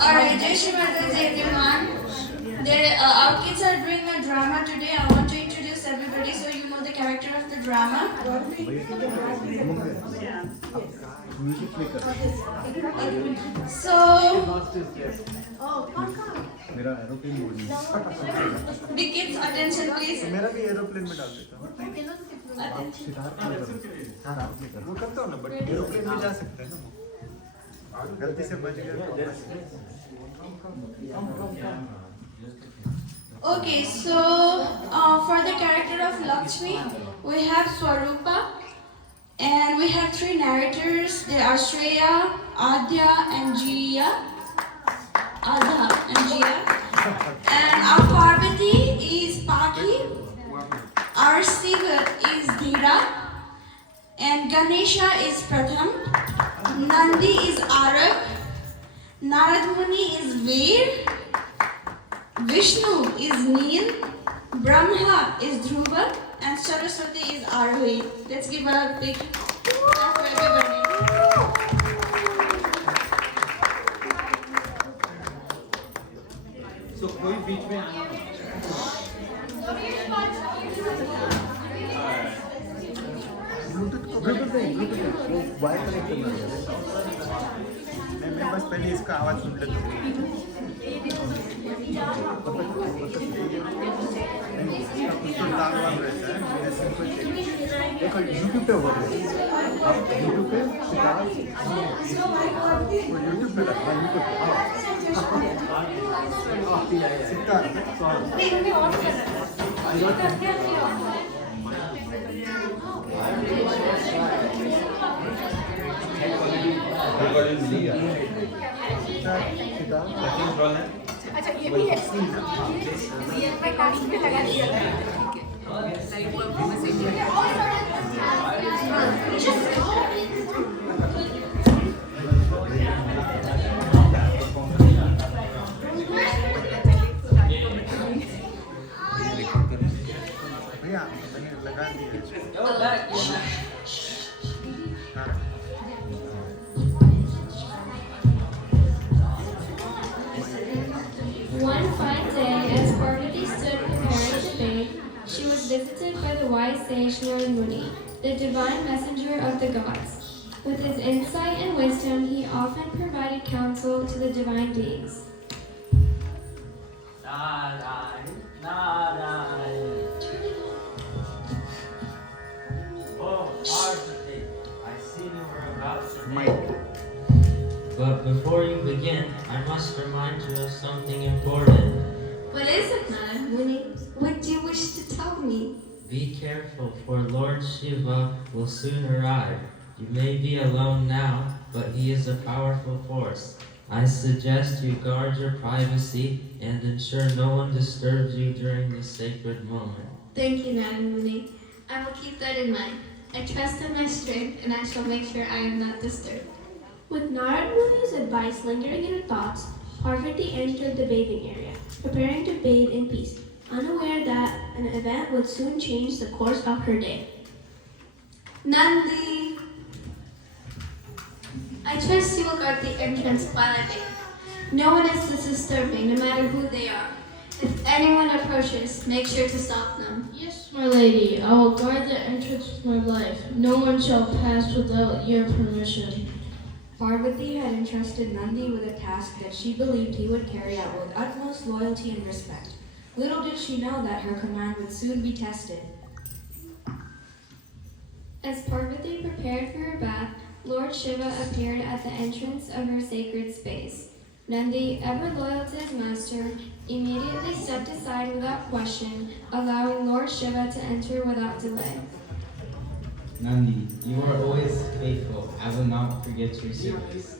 Alright, Jai Shri Mataji everyone. Our kids are doing a drama today. I want to introduce everybody so you know the character of the drama. So, big kids, attention please. मेरा भी aeroplane में डाल देता हूँ। वो करता हूँ ना, बट एरोप्लेन में जा सकते हैं ना। गलती से बच गया। Okay, so for the character of Lakshmi, we have Swarupa, and we have three narrators. They are Shreya, Adya, and Jiya. Adha and Jiya. And our Parvati is Paki. Our Siva is Dhira. And Ganesha is Pratham. Nandi is Arab. Narad Muni is Veer. Vishnu is Neel. Brahma is Dhruva. And Saraswati is Arohi. Let's give a big clap for everybody. So कोई बीच में आना मैं बस पहले इसका आवाज सुन लेता हूँ देखो यूट्यूब पे हो रहा है आप यूट्यूब पे यूट्यूब पे लगा यूट्यूब अच्छा ये भी है मैं कास्ट में लगा दिया ठीक भैया मैंने लगा दिया One fine day, as Parvati stood preparing to bathe, she was visited by the wise sage Narad Muni, the divine messenger of the gods. With his insight and wisdom, he often provided counsel to the divine beings. Oh, Parvati, I see you were about to Mike. But before you begin, I must remind you of something important. What is it, Narad Muni? What do you wish to tell me? Be careful, for Lord Shiva will soon arrive. You may be alone now, but he is a powerful force. I suggest you guard your privacy and ensure no one disturbs you during this sacred moment. Thank you, Narad Muni. I will keep that in mind. I trust in my strength, and I shall make sure I am not disturbed. With Narad Muni's advice lingering in her thoughts, Parvati entered the bathing area, preparing to bathe in peace, unaware that an event would soon change the course of her day. Nandi! I trust you will guard the entrance while I bathe. No one is to disturb me, no matter who they are. If anyone approaches, make sure to stop them. Yes, my lady, I will guard the entrance with my life. No one shall pass without your permission. Parvati had entrusted Nandi with a task that she believed he would carry out with utmost loyalty and respect. Little did she know that her command would soon be tested. As Parvati prepared for her bath, Lord Shiva appeared at the entrance of her sacred space. Nandi, ever loyal to his master, immediately stepped aside without question, allowing Lord Shiva to enter without delay. Nandi, you are always faithful. I will not forget your service.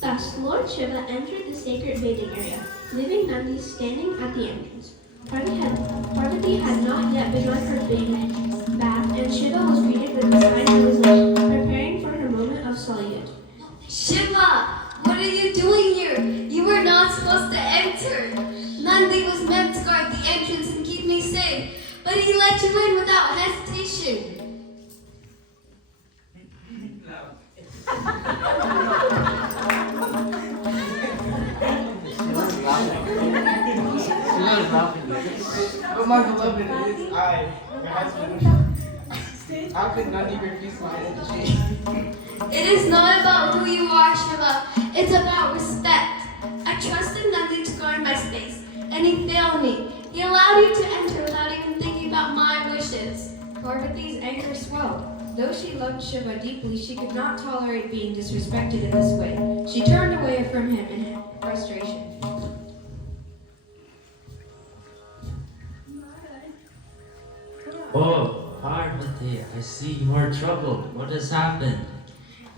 Thus, Lord Shiva entered the sacred bathing area, leaving Nandi standing at the entrance. Parvati had not yet begun her bathing bath, and Shiva was greeted with a sign of his love, preparing for her moment of solitude. Shiva! What are you doing here? You were not supposed to enter. Nandi was meant to guard the entrance and keep me safe, but he let you in without hesitation. But my beloved, it is I, your husband. How could Nandi refuse my energy? It is not about who you are, Shiva. It's about respect. I trusted Nandi to guard my space, and he failed me. He allowed you to enter without even thinking about my wishes. Parvati's anger swelled. Though she loved Shiva deeply, she could not tolerate being disrespected in this way. She turned away from him in frustration. Oh, Parvati, I see you are troubled. What has happened?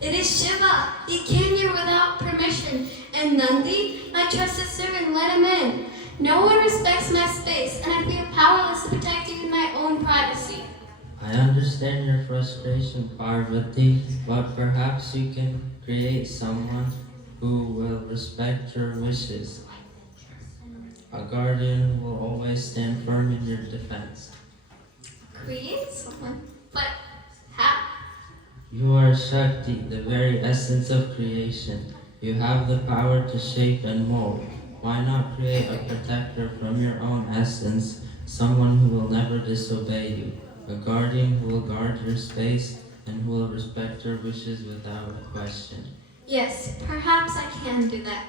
It is Shiva. He came here without permission, and Nandi, my trusted servant, let him in. No one respects my space, and I feel powerless to protect you in my own privacy. I understand your frustration, Parvati, but perhaps you can create someone who will respect your wishes. A guardian who will always stand firm in your defense. Create someone? But how? You are Shakti, the very essence of creation. You have the power to shape and mold. Why not create a protector from your own essence, someone who will never disobey you, a guardian who will guard your space and who will respect your wishes without a question. Yes, perhaps I can do that.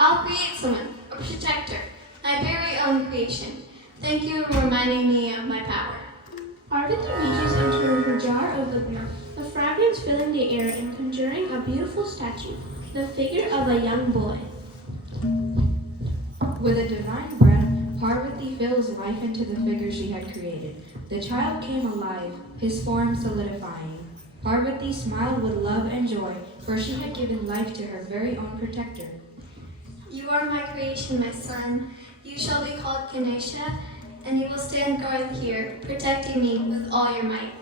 I'll create someone, a protector, my very own creation. Thank you for reminding me of my power. Parvati reaches into her jar of Vigna, a fragrance filling the air and conjuring a beautiful statue, the figure of a young boy. With a divine breath, Parvati fills life into the figure she had created. The child came alive, his form solidifying. Parvati smiled with love and joy, for she had given life to her very own protector. You are my creation, my son. You shall be called Ganesha, and you will stand guard here, protecting me with all your might.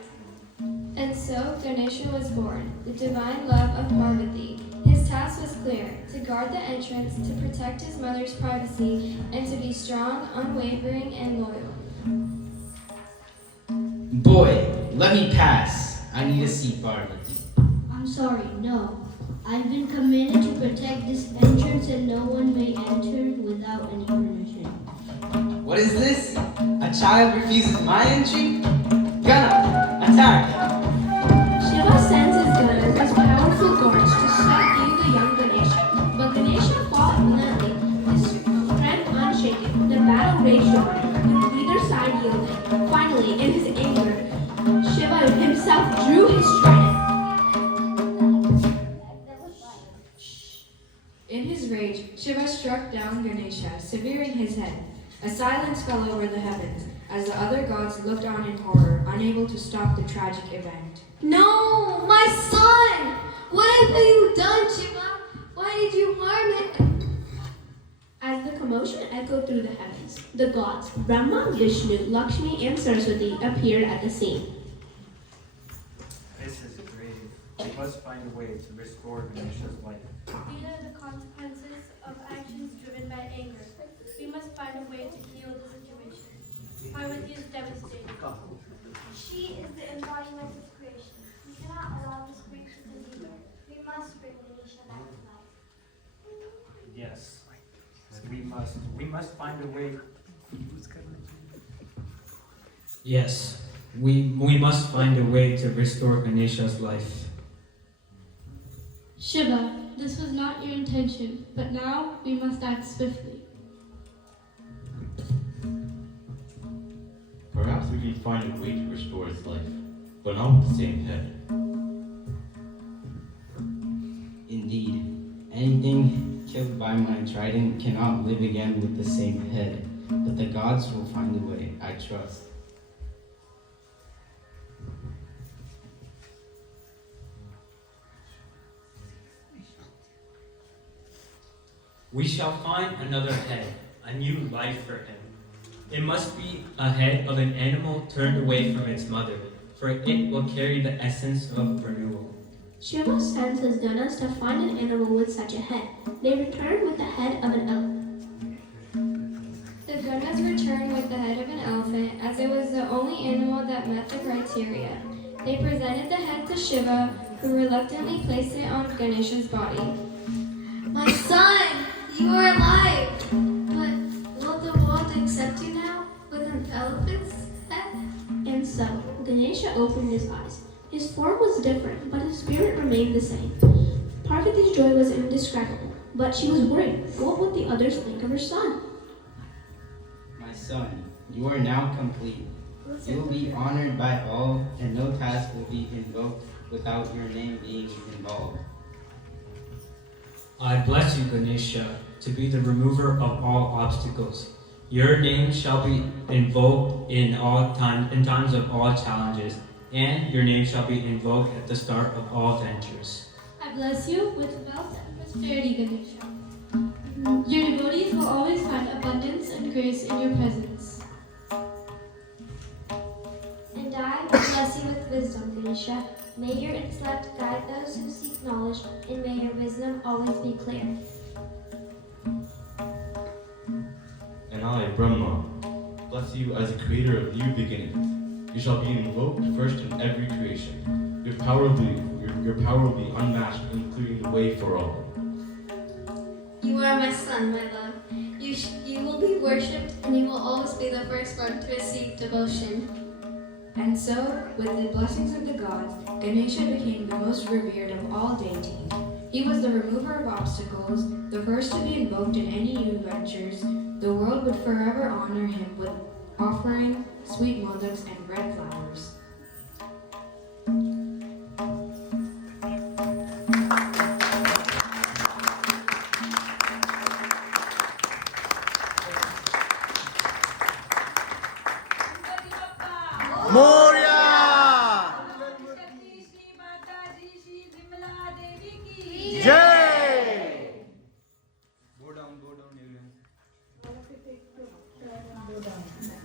And so Ganesha was born, the divine love of Parvati. His task was clear, to guard the entrance, to protect his mother's privacy, and to be strong, unwavering, and loyal. Boy, let me pass. I need to see Parvati. I'm sorry, no. I've been commanded to protect this entrance and no one may enter without any permission. What is this? A child refuses my entry? Gana, attack! Shiva sends his gunners as powerful guards to subdue the young Ganesha, but Ganesha fought bluntly, his strength unshaken. The battle raged on, with neither side yielding. Finally, in his anger, Shiva himself drew his trident. In his rage, Shiva struck down Ganesha, severing his head. A silence fell over the heavens, as the other gods looked on in horror, unable to stop the tragic event. No, my son! What have you done, Shiva? Why did you harm it? As the commotion echoed through the heavens, the gods, Brahma, Vishnu, Lakshmi, and Saraswati appeared at the scene. This is grave. We must find a way to restore Ganesha's life. These are the consequences of actions driven by anger. We must find a way to heal the situation. Parvati is devastated. She is the embodiment of creation. We cannot allow this creature to leave her. We must bring Ganesha back to life. Yes. We must find a way. Yes, we must find a way to restore Ganesha's life. Shiva, this was not your intention, but now we must act swiftly. Perhaps we can find a way to restore its life, but not with the same head. Indeed, anything killed by my trident cannot live again with the same head, but the gods will find a way, I trust. We shall find another head, a new life for him. It must be a head of an animal turned away from its mother, for it will carry the essence of renewal. Shiva sends his Ganas to find an animal with such a head. They return with the head of an elephant. The Ganas returned with the head of an elephant, as it was the only animal that met the criteria. They presented the head to Shiva, who reluctantly placed it on Ganesha's body. My son, you are alive! But will the world accept you opened his eyes. His form was different, but his spirit remained the same. Parvati's joy was indescribable, but she was worried. What would the others think of her son? My son, you are now complete. You will be honored by all, and no task will be invoked without your name being involved. I bless you, Ganesha, to be the remover of all obstacles. Your name shall be invoked in times of all challenges, and your name shall be invoked at the start of all ventures. I bless you with wealth and prosperity, Ganesha. Your devotees will always find abundance and grace in your presence. And I bless you with wisdom, Ganesha. May your intellect guide those who seek knowledge, and may your wisdom always be clear. And I, Brahma, bless you as a creator of new beginnings. You shall be invoked first in every creation. Your power will be unmatched in clearing the way for all. You are my son, my love. You will be worshipped, and you will always be the first one to receive devotion. And so, with the blessings of the gods, Ganesha became the most revered of all deities. He was the remover of obstacles, the first to be invoked in any new ventures. The world would forever honor him with offering sweet modaks and red flowers. Jai! Go down, everyone.